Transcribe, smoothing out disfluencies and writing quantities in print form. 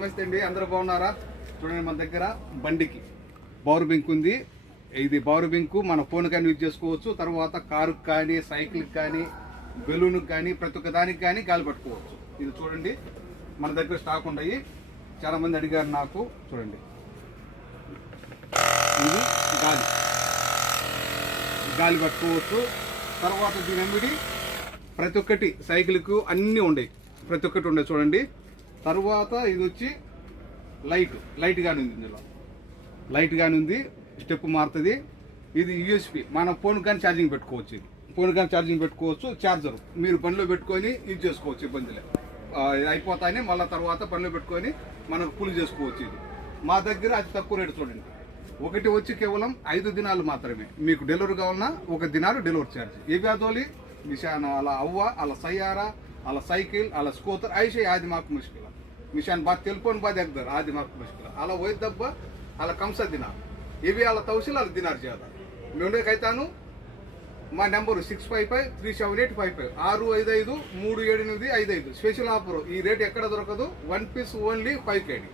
నమస్తే అండి, అందరూ బాగున్నారా? చూడండి, మన దగ్గర బండికి పవర్ బ్యాంక్ ఉంది. ఇది పవర్ బ్యాంక్ మన ఫోన్ కానీ యూజ్ చేసుకోవచ్చు. తర్వాత కారుకి కానీ, సైకిల్కి కానీ, బెలూన్కి కానీ, ప్రతి ఒక్క దానికి కానీ గాలి పట్టుకోవచ్చు. ఇది చూడండి, మన దగ్గర స్టాక్ ఉన్నాయి. చాలా మంది అడిగారు నాకు. చూడండి, ఇది గాలి పట్టుకోవచ్చు. తర్వాత దీని ఎమ్మిడి ప్రతి ఒక్కటి సైకిల్కు అన్నీ ఉన్నాయి, ప్రతి ఒక్కటి ఉన్నాయి. చూడండి, తర్వాత ఇది వచ్చి లైట్ గాని ఉంది. ఇందులో లైట్ గాని ఉంది, స్టెప్ మారుతుంది. ఇది యూఎస్పి, మన ఫోన్ కానీ ఛార్జింగ్ పెట్టుకోవచ్చు. ఇది ఫోన్ కానీ ఛార్జింగ్ పెట్టుకోవచ్చు. ఛార్జర్ మీరు పనిలో పెట్టుకొని యూజ్ చేసుకోవచ్చు. ఇబ్బందిలే, అయిపోతాయని మళ్ళీ తర్వాత పనిలో పెట్టుకొని మనం ఫుల్ చేసుకోవచ్చు. ఇది మా దగ్గర అతి తక్కువ రేటు. చూడండి, ఒకటి వచ్చి కేవలం 5 దినాలు మాత్రమే. మీకు డెలివరీ కావాలన్నా 1 దినాలు డెలివరీ ఛార్జ్. ఏ వ్యాధోలి నిశాన్ అలా అవ్వ అలా సయ్యారా అలా साइकिल अला स्कूटर ऐसे आदि माक मुश्किल निशान बात टेलीफोन बाद एकदर आदि माक मुश्किल अला वैद दब्बा अला कमसा दिना इवी अला तौसिल अला दिनार ज्यादा मैं कहतानु మా నెంబర్ 65537855 6553785 స్పెషల్ ఆఫర్. ఈ రేట్ ఎక్కడ దొరకదు. 1 పీస్ ఓన్లీ 5 KD.